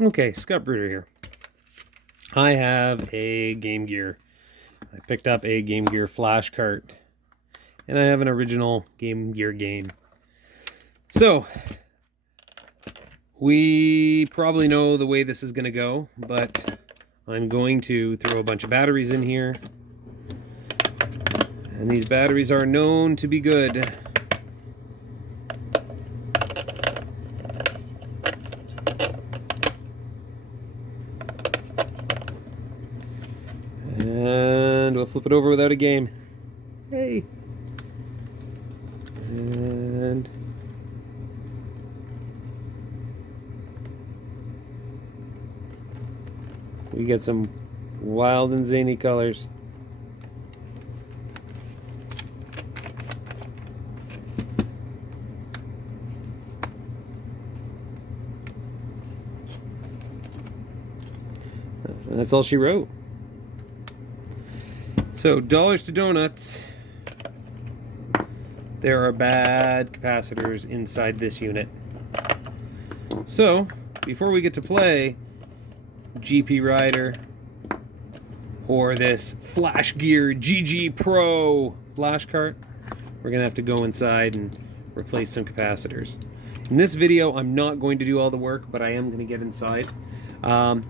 Okay, Scott Bruder here. I have a Game Gear. I picked up a Game Gear flash cart, and I have an original Game Gear game. So, we probably know the way this is going to go, but I'm going to throw a bunch of batteries in here. And these batteries are known to be good. And we'll flip it over without a game. Hey. And we get some wild and zany colors. And that's all she wrote. So, dollars to donuts. There are bad capacitors inside this unit. So, before we get to play GP Rider or this Flash Gear GG Pro flash cart, we're going to have to go inside and replace some capacitors. In this video, I'm not going to do all the work, but I am going to get inside. By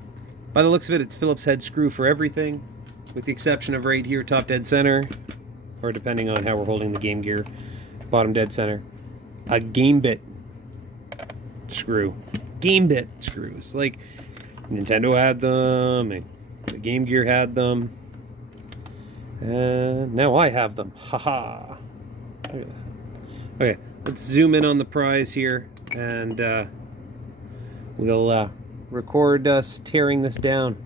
the looks of it, it's Phillips head screw for everything, with the exception of right here, top dead center, or depending on how we're holding the Game Gear, bottom dead center, a Gamebit screw. Gamebit screws. Like, Nintendo had them, and the Game Gear had them, and now I have them. Haha. Okay, let's zoom in on the prize here, and we'll record us tearing this down.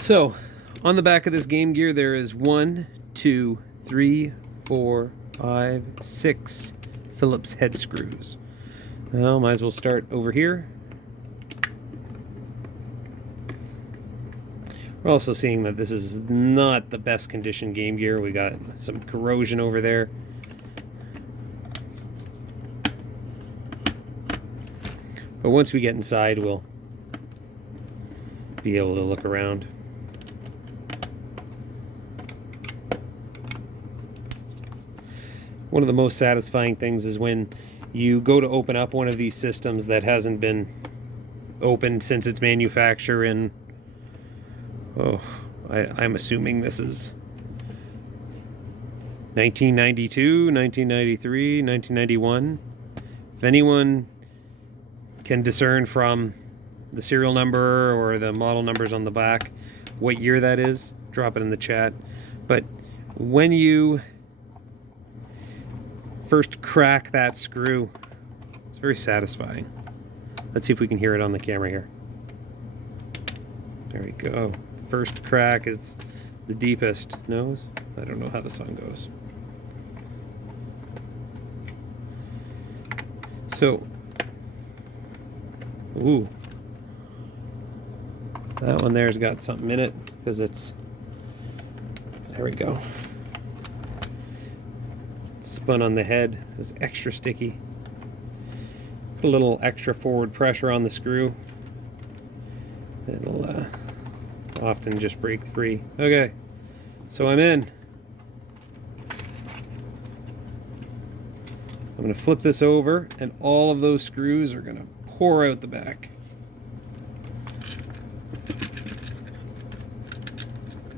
So, on the back of this Game Gear, there is 1, 2, 3, 4, 5, 6 Phillips head screws. Well, might as well start over here. We're also seeing that this is not the best condition Game Gear. We got some corrosion over there. But once we get inside, we'll be able to look around. One of the most satisfying things is when you go to open up one of these systems that hasn't been opened since its manufacture in, I'm assuming this is 1992, 1993, 1991. If anyone can discern from the serial number or the model numbers on the back what year that is, drop it in the chat. But when you first crack that screw, it's very satisfying. Let's see if we can hear it on the camera here. There we go. First crack is the deepest. Nose? I don't know how the song goes. So, ooh, that one there's got something in it because it's, there we go. Spun on the head. It was extra sticky. Put a little extra forward pressure on the screw. It'll often just break free. Okay, so I'm in. I'm going to flip this over, and all of those screws are going to pour out the back.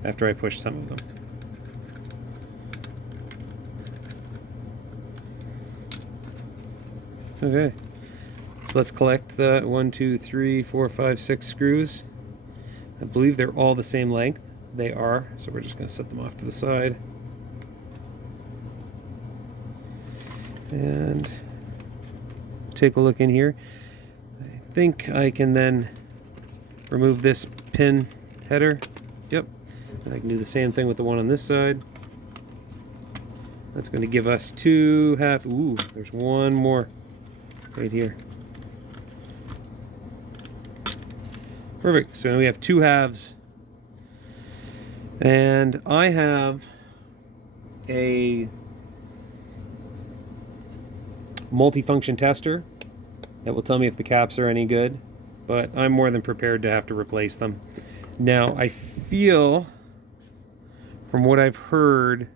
After I push some of them. Okay, so let's collect the 1, 2, 3, 4, 5, 6 screws. I believe they're all the same length. They are, so we're just going to set them off to the side. And take a look in here. I think I can then remove this pin header. Yep, and I can do the same thing with the one on this side. That's going to give us 2 half. Ooh, there's one more right here. Perfect. So we have 2 halves. And I have a multifunction tester that will tell me if the caps are any good, but I'm more than prepared to have to replace them. Now, I feel, from what I've heard,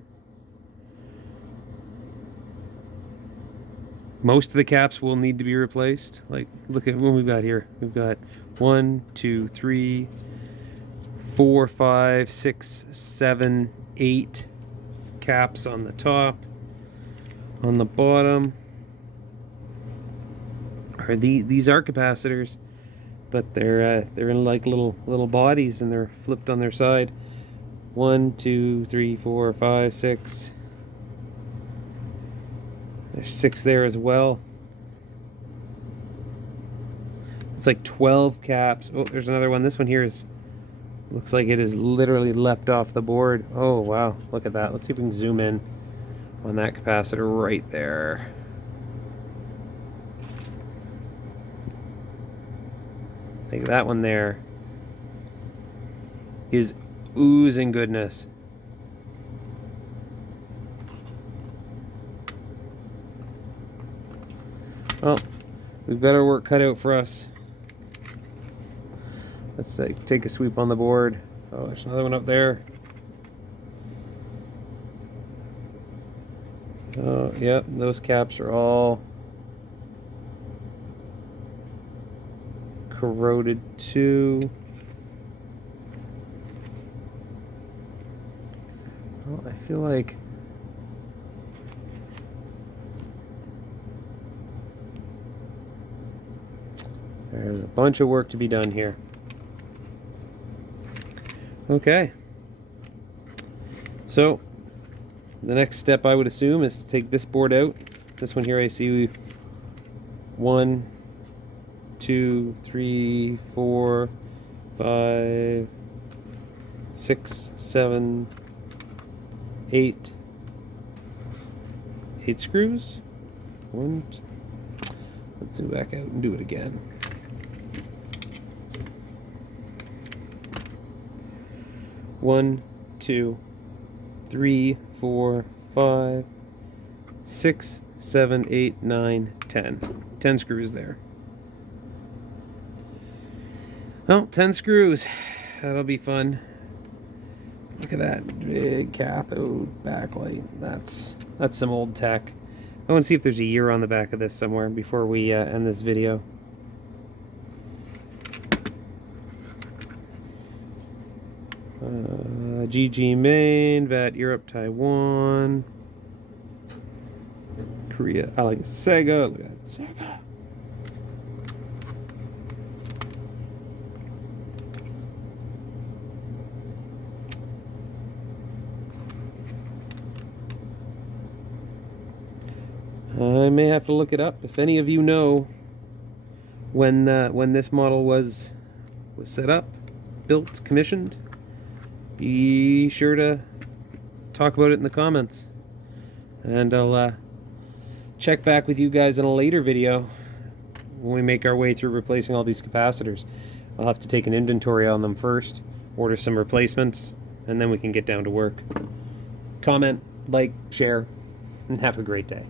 most of the caps will need to be replaced. Like, look at what we've got here. We've got 1, 2, 3, 4, 5, 6, 7, 8 caps on the top. On the bottom are these are capacitors, but they're in like little bodies, and they're flipped on their side. 1, 2, 3, 4, 5, 6. There's 6 there as well. It's like 12 caps. Oh, there's another one. This one here looks like it is literally leapt off the board. Oh wow, look at that. Let's see if we can zoom in on that capacitor right there. Like that one there is oozing goodness. Well, we've got our work cut out for us. Let's take a sweep on the board. Oh, there's another one up there. Oh, yep, those caps are all corroded too. Well, I feel like there's a bunch of work to be done here. Okay. So, the next step I would assume is to take this board out. This one here I see 1, 2, 3, 4, 5, 6, 7, 8. 8 screws. Let's zoom back out and do it again. 1, 2, 3, 4, 5, 6, 7, 8, 9, 10. 10 screws there. Well, 10 screws. That'll be fun. Look at that big cathode backlight. That's some old tech. I want to see if there's a year on the back of this somewhere before we end this video. GG Main, VAT Europe, Taiwan, Korea. I like Sega. Look at that Sega. I may have to look it up. If any of you know when this model was set up, built, commissioned, be sure to talk about it in the comments, and I'll check back with you guys in a later video when we make our way through replacing all these capacitors. I'll have to take an inventory on them first, order some replacements, and then we can get down to work. Comment, like, share, and have a great day.